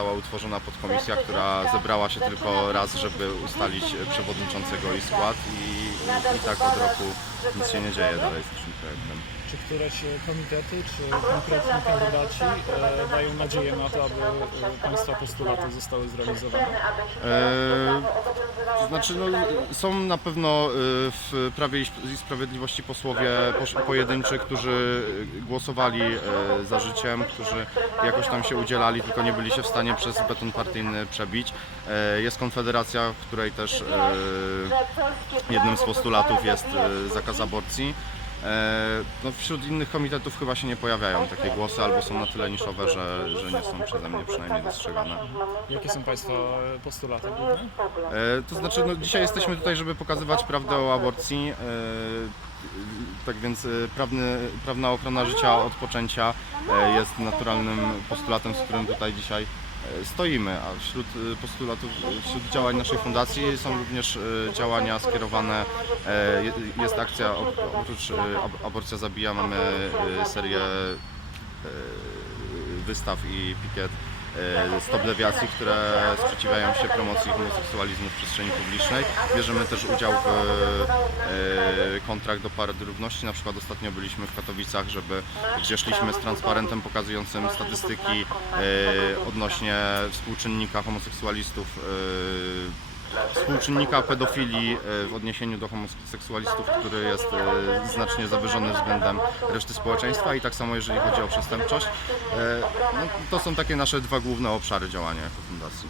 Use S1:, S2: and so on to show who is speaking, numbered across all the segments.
S1: została utworzona podkomisja, która zebrała się tylko raz, żeby ustalić przewodniczącego i skład i, i, tak od roku nic się nie dzieje dalej z naszym projektem.
S2: Czy któreś komitety, czy konkretni kandydaci e, dają nadzieję na to, aby e, Państwa postulaty zostały zrealizowane?
S1: E, to znaczy, no, są na pewno e, w Prawie i Sp- i Sprawiedliwości posłowie posz- pojedynczy, którzy głosowali e, za życiem, którzy jakoś tam się udzielali, tylko nie byli się w stanie przez beton partyjny przebić. E, Jest Konfederacja, w której też e, jednym z postulatów jest e, zakaz aborcji. E, No, wśród innych komitetów chyba się nie pojawiają takie głosy, albo są na tyle niszowe, że, że nie są przeze mnie przynajmniej dostrzegane.
S2: Jakie są Państwa postulaty główne?
S1: To znaczy, no, dzisiaj jesteśmy tutaj, żeby pokazywać prawdę o aborcji. e, Tak więc e, prawny, prawna ochrona życia od poczęcia jest naturalnym postulatem, z którym tutaj dzisiaj stoimy. A wśród e, postulatów, wśród działań naszej fundacji są również e, działania skierowane. e, je- Jest akcja, op- oprócz e, ab- aborcja zabija, mamy e, serię e, wystaw i pikiet e, Stop Dewiacji, które sprzeciwiają się promocji homoseksualizmu w przestrzeni publicznej. Bierzemy też udział w e, kontrakt do Parady Równości. Na przykład ostatnio byliśmy w Katowicach, żeby, gdzie szliśmy z transparentem pokazującym statystyki e, odnośnie współczynnika homoseksualistów e, współczynnika pedofilii e, w odniesieniu do homoseksualistów, który jest e, znacznie zawyżony względem reszty społeczeństwa i tak samo jeżeli chodzi o przestępczość. E, No, to są takie nasze dwa główne obszary działania jako fundacji.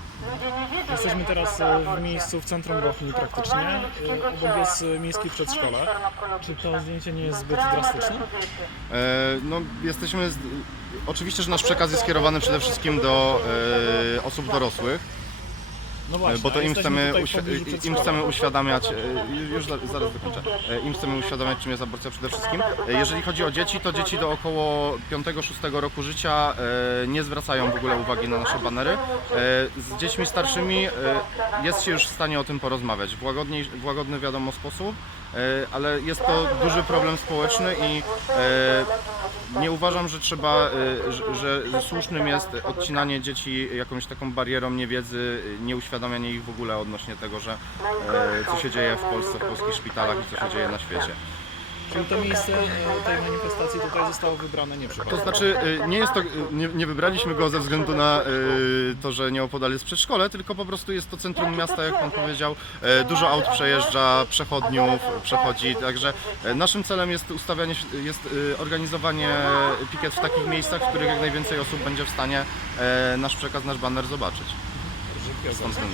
S2: Jesteśmy teraz w miejscu w centrum Bochni praktycznie. Obok jest miejskie przedszkole. Czy to zdjęcie nie jest zbyt drastyczne?
S1: No, jesteśmy. Oczywiście, że nasz przekaz jest skierowany przede wszystkim do osób dorosłych,
S2: No właśnie,
S1: bo to
S2: a
S1: im
S2: jesteśmy
S1: chcemy,
S2: tutaj w
S1: uświ- im
S2: przedszkola.
S1: chcemy uświadamiać, e, już za- zaraz wykończę, E, im chcemy uświadamiać czym jest aborcja przede wszystkim. E, Jeżeli chodzi o dzieci, to dzieci do około 5-6 roku życia e, nie zwracają w ogóle uwagi na nasze banery. E, Z dziećmi starszymi e, jest się już w stanie o tym porozmawiać w łagodniej, w łagodny wiadomo sposób, e, ale jest to duży problem społeczny i e, nie uważam, że trzeba, e, że, że słusznym jest odcinanie dzieci jakąś taką barierą niewiedzy, nie uświadamianie ich w ogóle odnośnie tego, że e, co się dzieje w Polsce, w polskich szpitalach i co się dzieje na świecie.
S2: Czyli to miejsce e, tej manifestacji tutaj zostało wybrane
S1: To
S2: nieprzypadkowo.
S1: znaczy, e, nie jest to, nie, nie wybraliśmy go ze względu na e, to, że nieopodal jest przedszkole, tylko po prostu jest to centrum miasta, jak Pan powiedział. E, Dużo aut przejeżdża, przechodniów przechodzi, także e, naszym celem jest ustawianie, jest e, organizowanie pikiet w takich miejscach, w których jak najwięcej osób będzie w stanie e, nasz przekaz, nasz baner zobaczyć. Stąd ten.